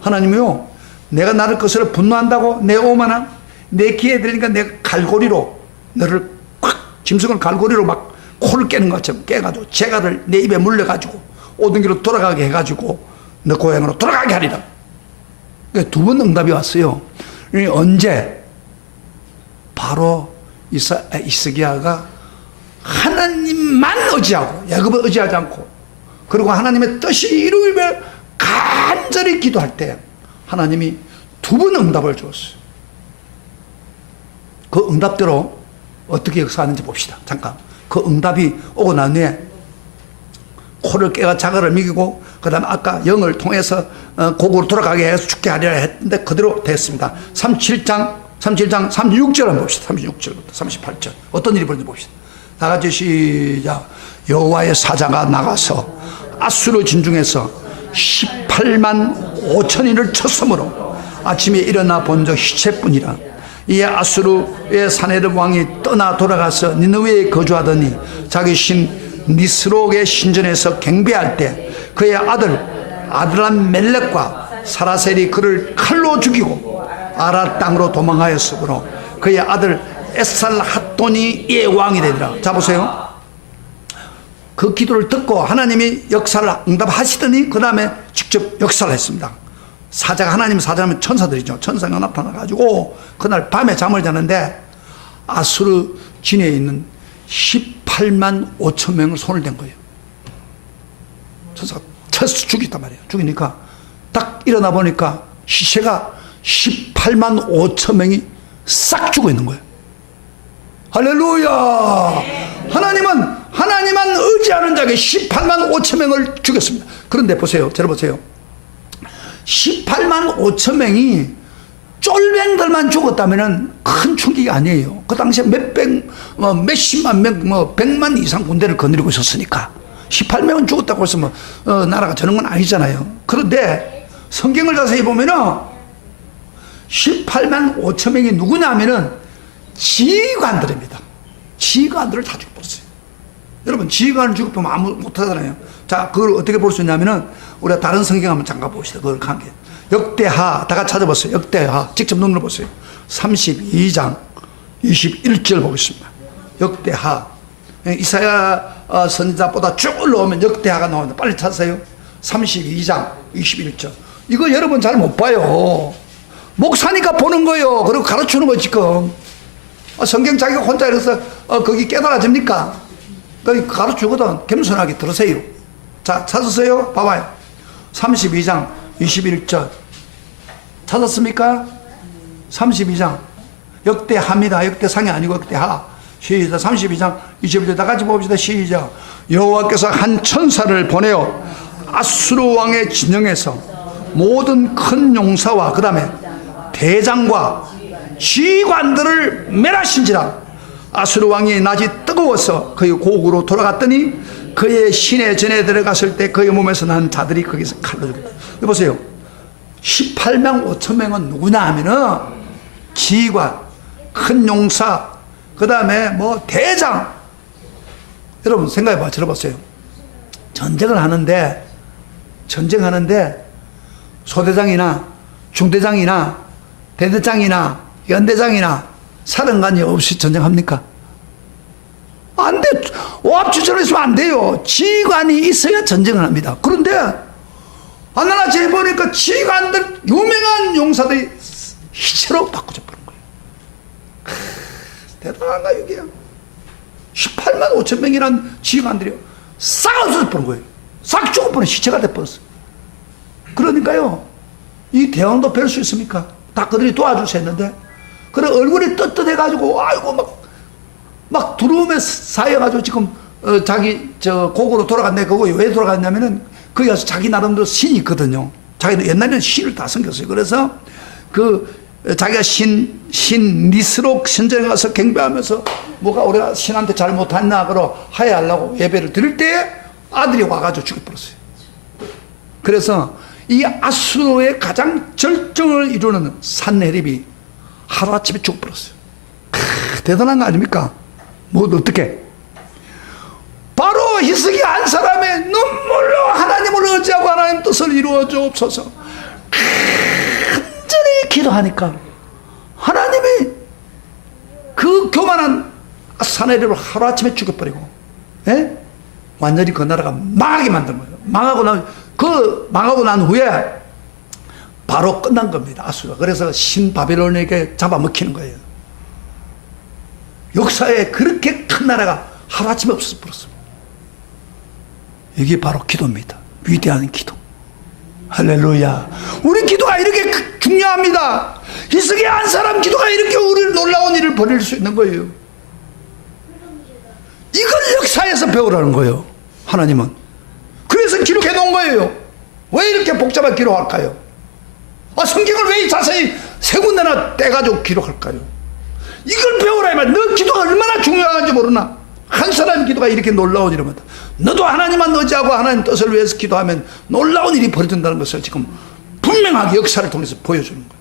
하나님이요, 내가 나를 거스려 분노한다고 내 오만함 내 귀에 들리니까 내가 갈고리로 너를 콱 짐승을 갈고리로 막 코를 깨는 것처럼 깨가지고 재갈을 내 입에 물려가지고 오던 길로 돌아가게 해가지고 너 고향으로 돌아가게 하리라. 두 번 응답이 왔어요. 언제? 바로 이스기야가 하나님만 의지하고 야곱을 의지하지 않고 그리고 하나님의 뜻이 이루어지면 간절히 기도할 때 하나님이 두 번 응답을 주었어요. 그 응답대로 어떻게 역사하는지 봅시다. 잠깐. 그 응답이 오고 난 후에 코를 깨가 자갈을 먹이고 그 다음에 아까 영을 통해서 고국으로 돌아가게 해서 죽게 하리라 했는데 그대로 됐습니다. 37장 36절 한번 봅시다. 36절부터 38절 어떤 일이 벌어진지 봅시다. 다 같이 시작. 여호와의 사자가 나가서 아수르 진중에서 18만 5천인을 쳤으므로 아침에 일어나 본 적 시체뿐이라. 이에 아수르의 사네립 왕이 떠나 돌아가서 니느웨에 거주하더니 자기 신 니스록의 신전에서 경배할 때 그의 아들람 멜렉과 사라셀이 그를 칼로 죽이고 아라 땅으로 도망하였으므로 그의 아들 에살핫돈이 이에 왕이 되리라. 자 보세요. 그 기도를 듣고 하나님이 역사를 응답하시더니 그 다음에 직접 역사를 했습니다. 사자가, 하나님 사자하면 천사들이죠. 천사가 나타나가지고 그날 밤에 잠을 자는데 아수르 진에 있는 18만 5천 명을 손을 댄 거예요. 천사가 쳐서 죽였단 말이에요. 죽이니까 딱 일어나 보니까 시체가 18만 5천 명이 싹 죽어 있는 거예요. 할렐루야. 하나님만 의지하는 자에게 18만 5천 명을 죽였습니다. 그런데 보세요. 저를 보세요. 18만 5천 명이 쫄병들만 죽었다면 큰 충격이 아니에요. 그 당시에 몇십만 명, 100만 이상 군대를 거느리고 있었으니까 18명은 죽었다고 해서 나라가 저는 건 아니잖아요. 그런데 성경을 자세히 보면은 18만 5천 명이 누구냐 하면은 지휘관들입니다. 지휘관들을 다 죽였어요. 여러분, 지휘관을 죽이면 아무 못하잖아요. 자, 그걸 어떻게 볼 수 있냐면은 우리가 다른 성경 한번 잠깐 봅시다. 그걸 관계. 역대하, 다 같이 찾아보세요. 역대하, 직접 눈으로 보세요. 32장 21절 보겠습니다. 역대하. 이사야 선지자보다 쭉 올라오면 역대하가 나옵니다. 빨리 찾으세요. 32장 21절. 이거 여러분 잘 못 봐요. 목사니까 보는 거예요. 그리고 가르치는 거 지금. 성경 자기가 혼자 이래서 거기 깨달아집니까? 거기 가르치거든. 겸손하게 들으세요. 자, 찾으세요. 봐봐요. 32장 21절 찾았습니까? 32장 역대하입니다. 역대상이 아니고 역대하. 시작. 32장 21절 다 같이 봅시다. 시작. 여호와께서 한 천사를 보내어 아수르 왕의 진영에서 모든 큰 용사와 그 다음에 대장과 지휘관들을 멸하신지라. 아수르 왕이 낮이 뜨거워서 그의 고국으로 돌아갔더니 그의 시내 전에 들어갔을 때 그의 몸에서 난 자들이 거기서 칼로 죽었다. 여보세요. 18만 5천 명은 누구냐 하면은 지휘관, 큰 용사, 그 다음에 뭐 대장. 여러분 생각해봐. 들어보세요. 전쟁하는데 소대장이나 중대장이나 대대장이나 연대장이나 사령관이 없이 전쟁합니까? 안 돼. 오합지졸로 있으면 안 돼요. 지휘관이 있어야 전쟁을 합니다. 그런데 하나같이 해보니까 지휘관들, 유명한 용사들이 희체로 바꾸져 버린 거예요. 대단한가 이게. 18만 5천 명이란 지휘관들이 싹 없어져 버린 거예요. 싹 죽어버린 시체가 돼버렸어요. 그러니까요, 이 대왕도 뵐 수 있습니까? 다 그들이 도와줄 수 있는데, 그래 얼굴이 떳떳해가지고 아이고 막 두려움에 쌓여가지고 지금 자기 저 고국으로 돌아갔네. 그거 왜 돌아갔냐면은 거기 가서 자기 나름대로 신이 있거든요. 자기도 옛날에는 신을 다 섬겼어요. 그래서 자기가 신 니스록 신전에 가서 경배하면서 뭐가 우리가 신한테 잘못했나 그러 하야하려고 예배를 드릴 때 아들이 와가지고 죽여버렸어요. 그래서 이 아수르의 가장 절정을 이루는 산헤립이 하루아침에 죽어버렸어요. 대단한 거 아닙니까? 뭐 어떻게? 바로 히스기야 한 사람의 눈물로 하나님을 의지하고 하나님 뜻을 이루어 주옵소서. 간절히 기도하니까 하나님이 그 교만한 산헤립을 하루아침에 죽여버리고, 예? 완전히 그 나라가 망하게 만든 거예요. 망하고 난 후에 바로 끝난 겁니다. 아수르가. 그래서 신바벨론에게 잡아먹히는 거예요. 역사에 그렇게 큰 나라가 하루아침에 없어져 버렸습니다. 이게 바로 기도입니다. 위대한 기도. 할렐루야. 우리 기도가 이렇게 중요합니다. 히스기야 한 사람 기도가 이렇게 우리를 놀라운 일을 벌일 수 있는 거예요. 이걸 역사에서 배우라는 거예요. 하나님은. 그래서 기록해 놓은 거예요. 왜 이렇게 복잡하게 기록할까요? 성경을 왜 자세히 세 군데나 떼가지고 기록할까요? 이걸 배우라 이 말. 너 기도가 얼마나 중요한지 모르나? 한 사람의 기도가 이렇게 놀라운 일입니다. 너도 하나님만 의지하고 하나님 뜻을 위해서 기도하면 놀라운 일이 벌어진다는 것을 지금 분명하게 역사를 통해서 보여주는 거예요.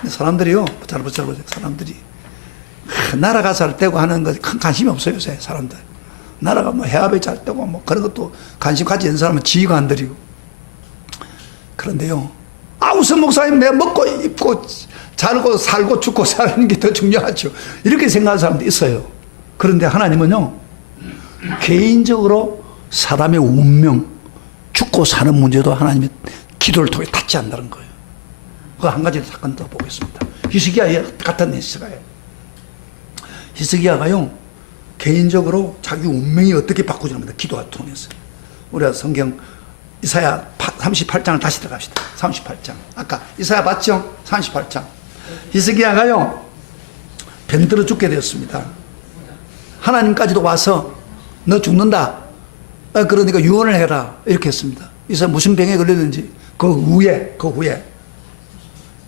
근데 사람들이요, 잘 보세요. 사람들이 나라가 잘 되고 하는 것 큰 관심이 없어요. 요새 사람들. 나라가 뭐 해압이 잘 되고 뭐 그런 것도 관심 가지지 않는 사람은 지휘관들이고. 그런데요, 우선 목사님 내가 먹고 입고 살고 살고 죽고 사는 게 더 중요하죠. 이렇게 생각하는 사람도 있어요. 그런데 하나님은요, 개인적으로 사람의 운명, 죽고 사는 문제도 하나님의 기도를 통해 닿지 않는다는 거예요. 그 한 가지 사건 더 보겠습니다. 히스기야 같은 히스기야예요. 히스기야가요, 개인적으로 자기 운명이 어떻게 바꾸지는가 기도가 통해서. 우리가 성경 이사야 38장을 다시 들어갑시다. 38장. 아까 이사야 봤죠? 38장. 히스기야가요, 병들어 죽게 되었습니다. 하나님까지도 와서 너 죽는다. 그러니까 유언을 해라. 이렇게 했습니다. 이사야 무슨 병에 걸렸는지 그 후에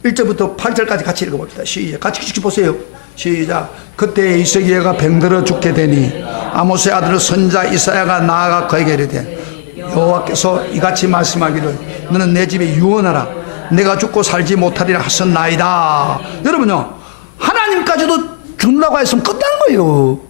1절부터 8절까지 같이 읽어봅시다. 시작. 같이 보세요. 시작. 그때 히스기야가 병들어 죽게 되니 아모스의 아들 선자 이사야가 나아가 그에게 이르되 여호와께서 이같이 말씀하기를 너는 내 집에 유언하라. 내가 죽고 살지 못하리라 하셨나이다. 여러분요, 하나님까지도 죽는다고 했으면 끝난 거예요.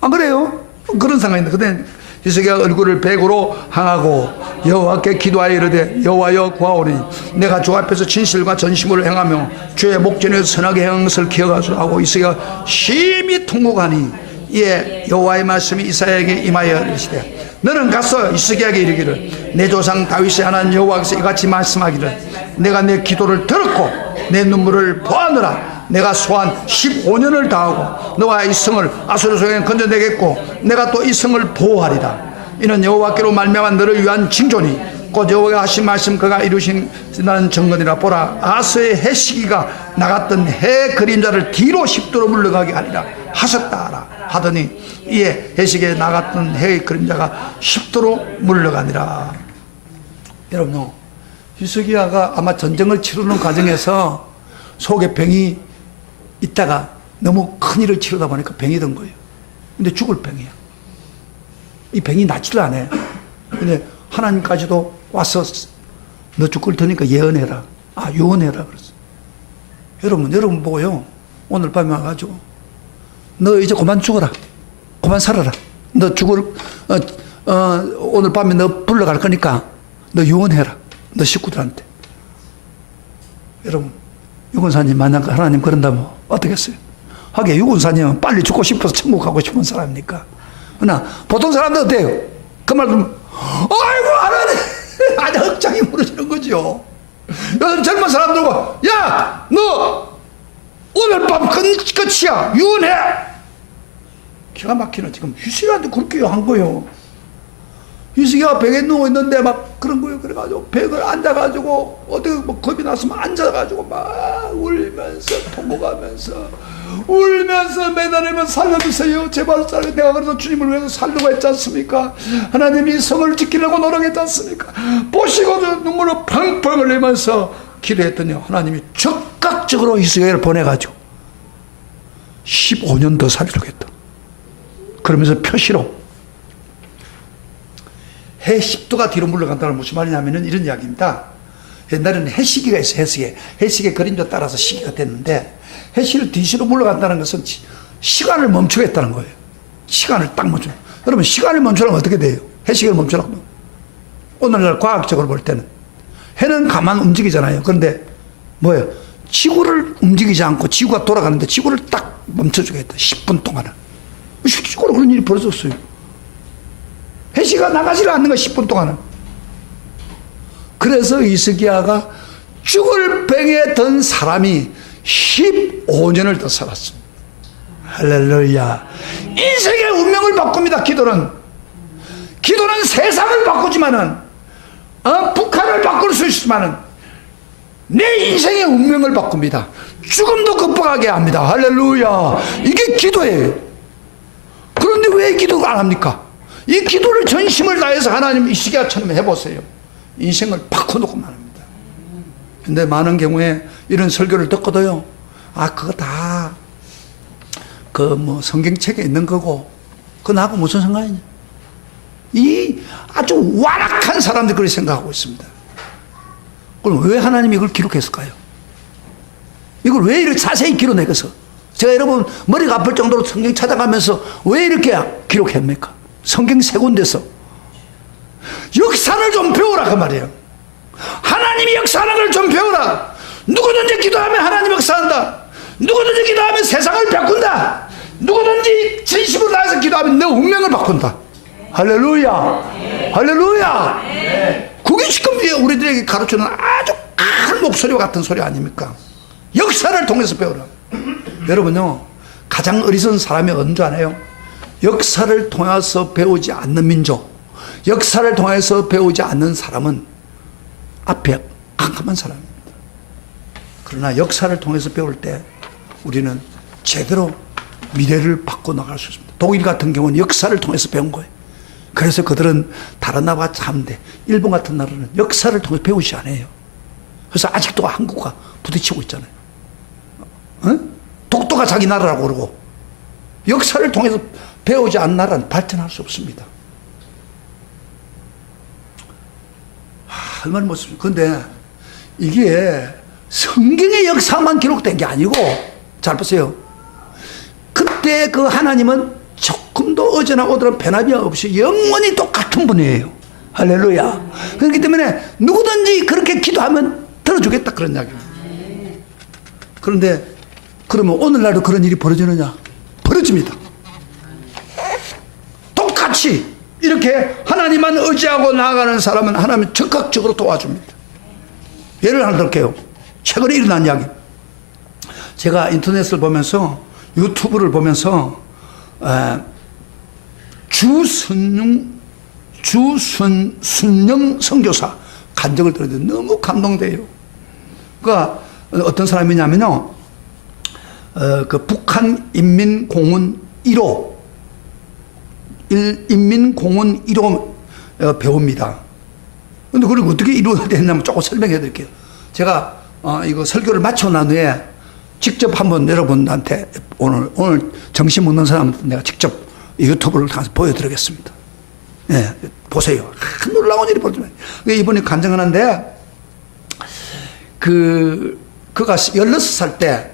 안 그래요? 그런 상황인데 그때 히스기야가 얼굴을 백으로 향하고 여호와께 기도하여 이르되 여호와여 구하오니 내가 주 앞에서 진실과 전심으로 행하며 주의 목전에서 선하게 행한 것을 기억하소서 하고 히스기야가 심히 통곡하니 이에 여호와의 말씀이 이사야에게 임하여 이르시되 너는 가서 히스기야에게 이르기를 내 조상 다윗의 하나님 여호와께서 이같이 말씀하기를 내가 내 기도를 들었고 내 눈물을 보았노라. 내가 소환 15년을 다하고 너와 이 성을 아수르 손에 건져내겠고 내가 또 이 성을 보호하리라. 이는 여호와께로 말미암아 너를 위한 징조니 곧 여호와가 하신 말씀 그가 이루신다는 증거니라. 보라, 아스의 해시기가 나갔던 해 그림자를 뒤로 10도로 물러가게 하리라 하셨다 하더니 이에 해시기에 나갔던 해의 그림자가 10도로 물러가니라. 여러분, 히스기야가 아마 전쟁을 치르는 과정에서 속에 병이 있다가 너무 큰 일을 치르다 보니까 병이 든 거예요. 근데 죽을 병이야. 이 병이 낫지를 않아요. 근데 하나님까지도 와서 너 죽을 테니까 예언해라. 유언해라 그랬어. 여러분 보고요. 오늘 밤에 와가지고 너 이제 그만 죽어라. 그만 살아라. 너 오늘 밤에 너 불러갈 거니까 너 유언해라. 너 식구들한테. 여러분, 유권사님 만약 하나님 그런다면 어떻겠어요? 하긴 유권사님은 빨리 죽고 싶어서 천국 가고 싶은 사람입니까? 그러나 보통 사람들 어때요? 그 말 들으면 아이고 하나님 아주 흑장이 무너지는 거죠. 요즘 젊은 사람들과 야 너 오늘 밤 끝이야 유언해. 기가 막히는 지금 히스기야한테 그렇게 한 거예요. 히스기야가 벽에 누워있는데 막 그런 거예요. 그래가지고 벽을 앉아가지고 어떻게 뭐 겁이 났으면 앉아가지고 막 울면서 통곡하면서 울면서 매달리면 살려주세요. 제발 살려. 내가 그래서 주님을 위해서 살려고 했지 않습니까? 하나님이 성을 지키려고 노력했지 않습니까? 보시고도 눈물을 펑펑 흘리면서 기도했더니 하나님이 적극적으로 히스기야를 보내가지고 15년 더 살려주겠다. 그러면서 표시로 해 10도가 뒤로 물러간다는 무슨 말이냐면 이런 이야기입니다. 옛날에는 해시기가 있어요. 해시계 그림자 따라서 시기가 됐는데 해시를 뒤로 물러간다는 것은 시간을 멈추겠다는 거예요. 시간을 딱 멈춰. 여러분, 시간을 멈추려면 어떻게 돼요? 해시계를 멈추라고. 오늘날 과학적으로 볼 때는 해는 가만 움직이잖아요. 그런데 뭐예요? 지구를 움직이지 않고 지구가 돌아가는데 지구를 딱 멈춰주겠다. 10분 동안은. 실질적으로 그런 일이 벌어졌어요. 해시가 나가지를 않는 거야, 10분 동안은. 그래서 히스기야가 죽을 병에 든 사람이 15년을 더 살았습니다. 할렐루야. 인생의 운명을 바꿉니다. 기도는 세상을 바꾸지만은 북한을 바꿀 수 있지만은 내 인생의 운명을 바꿉니다. 죽음도 극복하게 합니다. 할렐루야. 이게 기도예요. 그런데 왜 기도를 안 합니까? 이 기도를 전심을 다해서 하나님 히스기야처럼 해보세요. 인생을 바꿔놓고 말합니다. 근데 많은 경우에 이런 설교를 듣고도요, 그거 다 성경책에 있는 거고 그거 나하고 무슨 상관이냐. 이 아주 완악한 사람들이 그렇게 생각하고 있습니다. 그럼 왜 하나님이 이걸 기록했을까요? 이걸 왜 이렇게 자세히 기록해서 제가 여러분 머리가 아플 정도로 성경 찾아가면서 왜 이렇게 기록했습니까? 성경 세 군데서 역사를 좀 배우라 그 말이에요. 하나님이 역사하는 걸 좀 배우라. 누구든지 기도하면 하나님 역사한다. 누구든지 기도하면 세상을 바꾼다. 누구든지 진심으로 나와서 기도하면 내 운명을 바꾼다. 할렐루야. 할렐루야. 그게 지금 우리들에게 가르치는 아주 큰 목소리와 같은 소리 아닙니까? 역사를 통해서 배우라. 여러분요, 가장 어리석은 사람이 어느 줄 아나요? 역사를 통해서 배우지 않는 민족, 역사를 통해서 배우지 않는 사람은 앞에 깜깜한 사람입니다. 그러나 역사를 통해서 배울 때 우리는 제대로 미래를 바꿔나갈 수 있습니다. 독일 같은 경우는 역사를 통해서 배운 거예요. 그래서 그들은 다른 나라가 참대, 일본 같은 나라는 역사를 통해서 배우지 않아요. 그래서 아직도 한국과 부딪히고 있잖아요. 독도가 자기 나라라고 그러고 역사를 통해서 배우지 않는 나라는 발전할 수 없습니다. 할 말이 못습니다. 그런데 이게 성경의 역사만 기록된 게 아니고, 잘 보세요. 그때 그 하나님은 조금도 어제나 오늘은 변함이 없이 영원히 똑같은 분이에요. 할렐루야. 그렇기 때문에 누구든지 그렇게 기도하면 들어주겠다 그런 이야기입니다. 그런데 그러면 오늘날도 그런 일이 벌어지느냐? 벌어집니다. 똑같이 이렇게 하나님만 의지하고 나아가는 사람은 하나님은 적극적으로 도와줍니다. 예를 하나 들게요. 최근에 일어난 이야기. 제가 인터넷을 보면서, 유튜브를 보면서 주순영 선교사, 간증을 들었는데 너무 감동돼요. 그러니까 어떤 사람이냐면요, 그 북한 인민공원 1호, 인민공원 1호 배우입니다. 근데 그걸 어떻게 이루어야 되냐면 조금 설명해 드릴게요. 제가 이거 설교를 마치고 난 후에 직접 한번 여러분한테 오늘 점심 먹는 사람한테 내가 직접 유튜브를 통해서 보여드리겠습니다. 예, 보세요. 놀라운 일이 벌어지면. 이번에 간증하는데, 그가 16살 때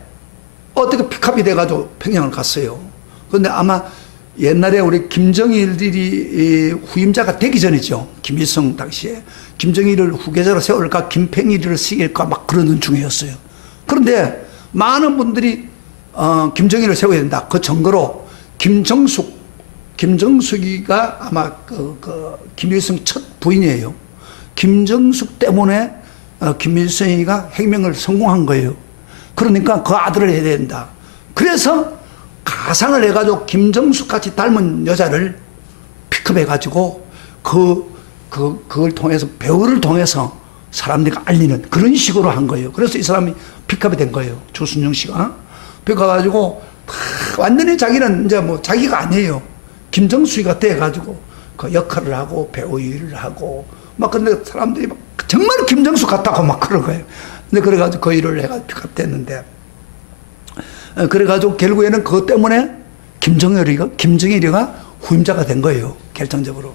어떻게 픽업이 돼가지고 평양을 갔어요. 그런데 아마 옛날에 우리 김정일이 후임자가 되기 전이죠. 김일성 당시에. 김정일을 후계자로 세울까, 김팽일을 세울까 막 그러는 중이었어요. 그런데 많은 분들이 김정일을 세워야 된다. 그 증거로 김정숙이가 아마 김일성 첫 부인이에요. 김정숙 때문에 김일성이가 혁명을 성공한 거예요. 그러니까 그 아들을 해야 된다. 그래서 가상을 해가지고 김정숙 같이 닮은 여자를 픽업해가지고 그걸 통해서, 배우를 통해서 사람들이 알리는 그런 식으로 한 거예요. 그래서 이 사람이 픽업이 된 거예요. 조순영 씨가. 픽업해가지고 완전히 자기는 이제 뭐 자기가 아니에요. 김정숙이가 돼가지고 그 역할을 하고 배우 일을 하고 막, 근데 사람들이 막 정말 김정숙 같다고 막 그런 거예요. 근데 그래가지고 그 일을 해가지고 픽업됐는데, 그래가지고 결국에는 그것 때문에 김정일이가 후임자가 된 거예요. 결정적으로.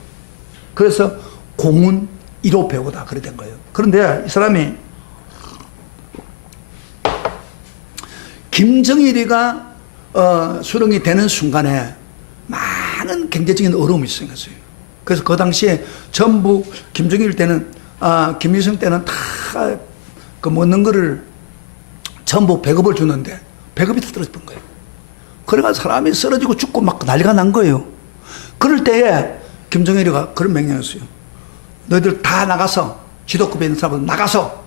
그래서 공운 1호 배우다. 그래 된 거예요. 그런데 이 사람이 김정일이가 수령이 되는 순간에 많은 경제적인 어려움이 생겼어요. 그래서 그 당시에 전부 김정일 때는, 김일성 때는 다 그 먹는 거를 전부 배급을 주는데 배급이 다 떨어져 본 거예요. 그래가지고 사람이 쓰러지고 죽고 막 난리가 난 거예요. 그럴 때에 김정일이가 그런 명령이었어요. 너희들 다 나가서, 지도급에 있는 사람들 나가서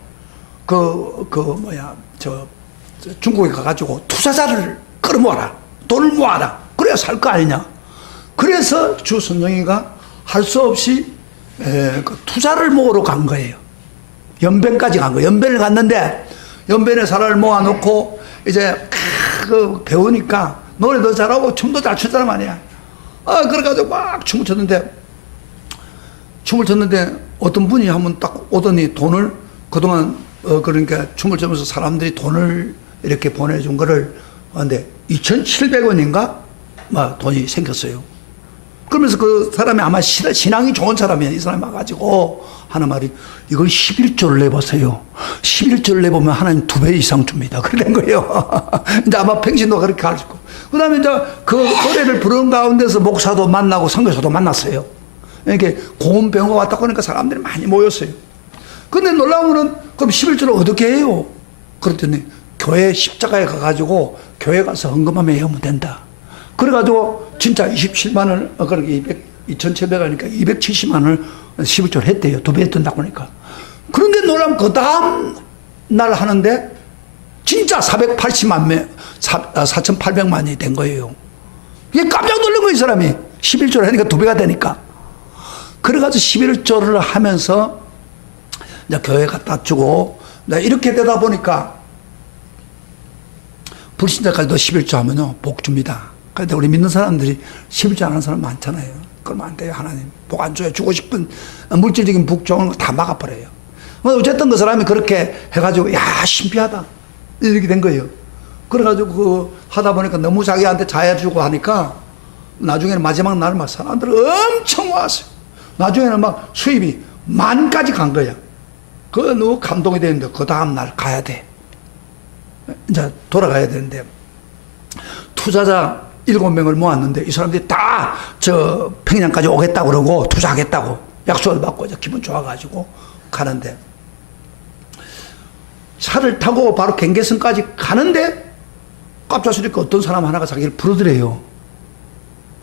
중국에 가가지고 투자자를 끌어모아라. 돈을 모아라. 그래야 살 거 아니냐. 그래서 주선영이가 할 수 없이 그 투자를 모으러 간 거예요. 연변까지 간 거예요. 연변을 갔는데 연변에 사람을 모아놓고 이제 배우니까 노래도 잘하고 춤도 잘 추는 사람 아니야. 그래가지고 막 춤을 췄는데 어떤 분이 한번 딱 오더니 돈을 그동안 그러니까 춤을 추면서 사람들이 돈을 이렇게 보내준 거를, 근데 2,700원인가 막 돈이 생겼어요. 그러면서 그 사람이 아마 신앙이 좋은 사람이에요. 이 사람이 와가지고 하는 말이, 이걸 11조를 내보세요. 11조를 내보면 하나님 2배 이상 줍니다. 그래 된 거예요. 이제 아마 평신도 그렇게 가르치고. 그 다음에 이제 그 노래를 부르는 가운데서 목사도 만나고 선교사도 만났어요. 이렇게 고운 병가 왔다 보니까 사람들이 많이 모였어요. 근데 놀라운 거는, 그럼 11조를 어떻게 해요? 그랬더니 교회 십자가에 가가지고 교회 가서 헌금하면 해오면 된다. 그래가지고 진짜 27만을, 그렇게 2,700하니까 270만 원을 11조를 했대요. 2배 했던다고 하니까. 그런데 놀라면 그 다음 날 하는데 진짜 4,800만이 된 거예요. 이게 깜짝 놀란 거예요, 이 사람이. 11조를 하니까 2배가 되니까. 그래가지고 11조를 하면서 이제 교회 갖다 주고, 이렇게 되다 보니까 불신자까지도 11조 하면요, 복 줍니다. 그런데 우리 믿는 사람들이 11조 하는 사람 많잖아요. 그러면 안 돼요. 하나님 복 안 줘요. 주고 싶은 물질적인 복 좋은 거 다 막아버려요. 어쨌든 그 사람이 그렇게 해가지고, 야, 신비하다. 이렇게 된 거예요. 그래가지고 하다 보니까 너무 자기한테 잘해주고 하니까 나중에는 마지막 날 막 사람들 엄청 왔어요. 나중에는 막 수입이 10,000까지 간 거야. 그거 너무 감동이 되는데 그 다음 날 가야 돼. 이제 돌아가야 되는데 투자자 7명을 모았는데 이 사람들이 다 저 평양까지 오겠다고 그러고 투자하겠다고 약속을 받고 이제 기분 좋아가지고 가는데, 차를 타고 바로 경계선까지 가는데 깜짝스럽게 어떤 사람 하나가 자기를 부르더래요.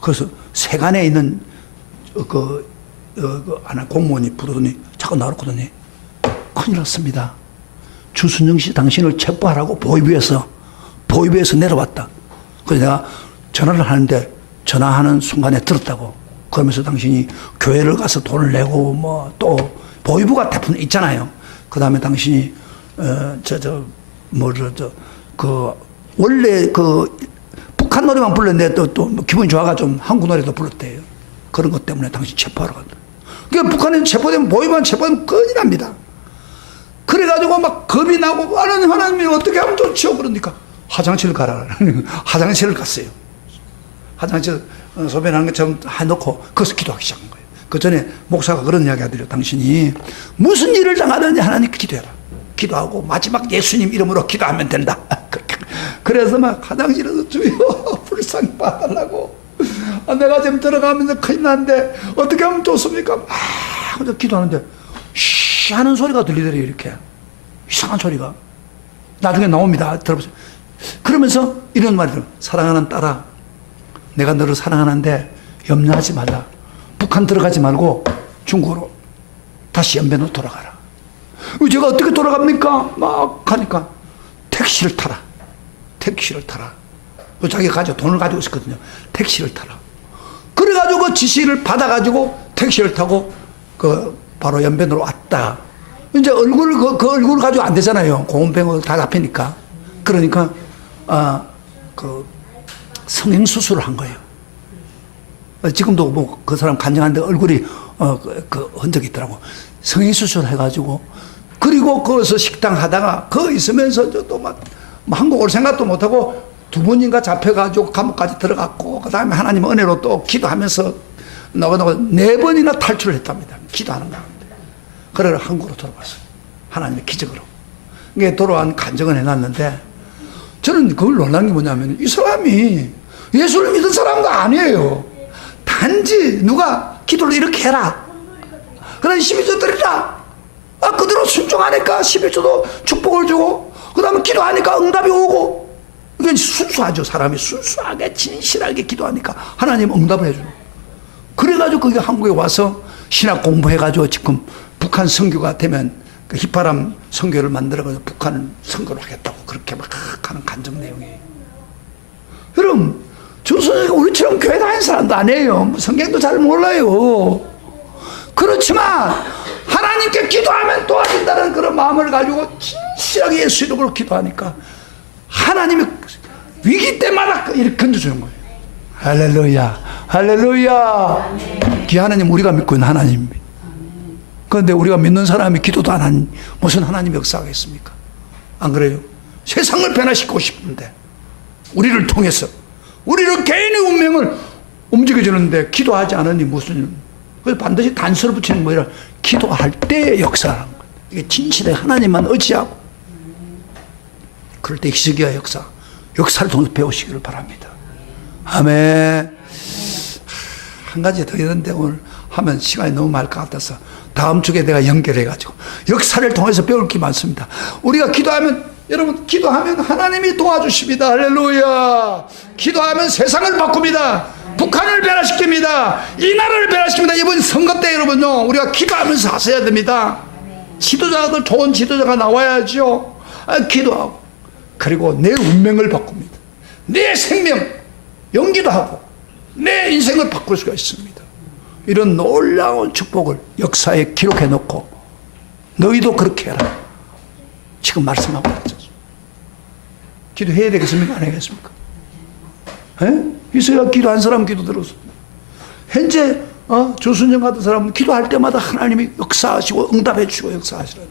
그래서 세간에 있는 하나 공무원이 부르더니 자꾸 나왔거든요. 큰일 났습니다. 주순영 씨 당신을 체포하라고 보위부에서 내려왔다. 그래서 내가 전화를 하는데 전화하는 순간에 들었다고. 그러면서 당신이 교회를 가서 돈을 내고 뭐 또 보위부가 대부분 있잖아요. 그 다음에 당신이, 원래 북한 노래만 불렀는데 또 기분이 좋아가 좀 한국 노래도 불렀대요. 그런 것 때문에 당신 체포하러 간다. 그러니까 북한에 체포되면, 보위부만 체포되면 끝이 납니다. 그래가지고 막 겁이 나고, 하나님이 어떻게 하면 좋지요? 그러니까 화장실 가라. 화장실을 갔어요. 화장실 소변하는 것처럼 해놓고 거기서 기도하기 시작한 거예요. 그 전에 목사가 그런 이야기 하더래요. 당신이 무슨 일을 당하든지 하나님께 기도해라. 기도하고 마지막 예수님 이름으로 기도하면 된다. 그래서 막 화장실에서 주여 불쌍히 봐달라고. 내가 지금 들어가면서 큰일 났는데 어떻게 하면 좋습니까? 막 기도하는데 쉬 하는 소리가 들리더래요. 이렇게 이상한 소리가 나중에 나옵니다. 들어보세요. 그러면서 이런 말이 들어요. 사랑하는 딸아, 내가 너를 사랑하는데 염려하지 말라. 북한 들어가지 말고 중국으로 다시 연변으로 돌아가라. 제가 어떻게 돌아갑니까? 막 가니까 택시를 타라. 택시를 타라. 자기가 돈을 가지고 있었거든요. 택시를 타라. 그래가지고 그 지시를 받아가지고 택시를 타고 바로 연변으로 왔다. 이제 그 얼굴을 가지고 안 되잖아요. 공원병으로 다 잡히니까. 그러니까, 성형수술을 한 거예요. 지금도 뭐 그 사람 간증하는데 얼굴이, 흔적이 있더라고. 성형수술 해가지고, 그리고 거기서 식당 하다가, 있으면서 또 막, 한국 올 생각도 못하고, 2번인가 잡혀가지고 감옥까지 들어갔고, 그 다음에 하나님 은혜로 또 기도하면서, 4번이나 탈출을 했답니다. 기도하는 가운데. 그래 한국으로 돌아왔어요. 하나님의 기적으로. 이게 돌아온 간증을 해놨는데, 저는 그걸 놀란 게 뭐냐면, 이 사람이 예수를 믿은 사람도 아니에요. 단지 누가 기도를 이렇게 해라. 그다음에 12조 드리라. 그대로 순종하니까 12조도 축복을 주고, 그 다음에 기도하니까 응답이 오고. 이게 순수하죠. 사람이 순수하게 진실하게 기도하니까 하나님 응답을 해주는. 그래가지고 거기 한국에 와서 신학 공부해가지고 지금 북한 선교가 되면 그 휘파람 선교를 만들어가지고 북한을 선교를 하겠다고 그렇게 막 하는 간증 내용이에요. 여러분, 주선생가 우리처럼 교회 다니는 사람도 아니에요. 성경도 잘 몰라요. 그렇지만 하나님께 기도하면 도와준다는 그런 마음을 가지고 진실하게 예수 이름으로 기도하니까 하나님이 위기 때마다 이렇게 건져주는 거예요. 할렐루야, 할렐루야. 그 하나님 우리가 믿고 있는 하나님. 그런데 우리가 믿는 사람이 기도도 안 하니 무슨 하나님 역사하겠습니까? 안 그래요? 세상을 변화시키고 싶은데 우리를 통해서 우리를 개인의 운명을 움직여주는데 기도하지 않으니 무슨, 그래서 반드시 단서를 붙이는 거라 기도할 때 역사하는 거예요. 이게 진실의 하나님만 의지하고 그럴 때 기적이야 역사를 통해서 배우시기를 바랍니다. 아멘. 한 가지 더 있는데 오늘 하면 시간이 너무 많을 것 같아서 다음 주에 내가 연결해가지고 역사를 통해서 배울 게 많습니다. 우리가 기도하면, 여러분 기도하면 하나님이 도와주십니다. 할렐루야. 기도하면 세상을 바꿉니다. 북한을 변화시킵니다. 이 나라를 변화시킵니다. 이번 선거 때 여러분요, 우리가 기도하면서 하셔야 됩니다. 지도자들, 좋은 지도자가 나와야죠. 기도하고 그리고 내 운명을 바꿉니다. 내 생명 연기도 하고 내 인생을 바꿀 수가 있습니다. 이런 놀라운 축복을 역사에 기록해 놓고 너희도 그렇게 해라. 지금 말씀하고 있죠. 기도해야 되겠습니까? 안 해야겠습니까? 이스라엘 기도한 사람 기도 들었습니다. 현재 조순정 같은 사람은 기도할 때마다 하나님이 역사하시고 응답해 주시고 역사하시는데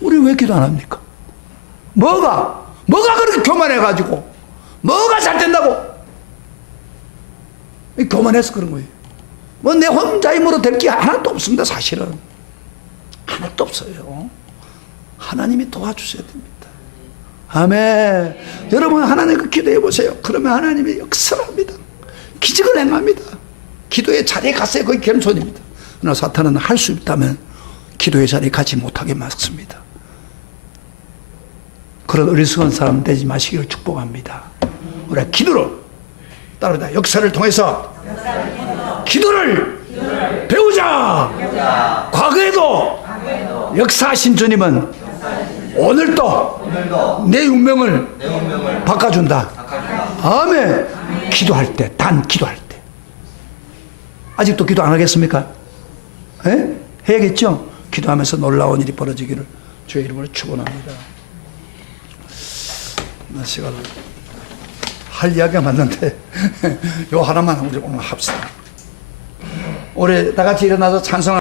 우리 왜 기도 안 합니까? 뭐가 그렇게 교만해가지고 뭐가 잘 된다고 교만해서 그런 거예요. 뭐 내 혼자 힘으로 될 게 하나도 없습니다. 사실은 하나도 없어요. 하나님이 도와주셔야 됩니다. 아멘. 여러분 하나님께 기도해 보세요. 그러면 하나님이 역사를 합니다. 기적을 행합니다. 기도의 자리에 갔어요. 거기 겸손입니다. 그러나 사탄은 할 수 있다면 기도의 자리에 가지 못하게 막습니다. 그런 어리석은 사람 되지 마시기를 축복합니다. 우리가 기도로 따르다 역사를 통해서 기도를 배우자. 과거에도 역사하신 주님은 오늘도 내 운명을 바꿔준다. 아멘. 기도할 때, 단 기도할 때. 아직도 기도 안 하겠습니까? 해야겠죠? 기도하면서 놀라운 일이 벌어지기를 주의 이름으로 축원합니다. 나 시간을 할 이야기가 맞는데 요 하나만 우리 오늘 합시다. 우리 다 같이 일어나서 찬송을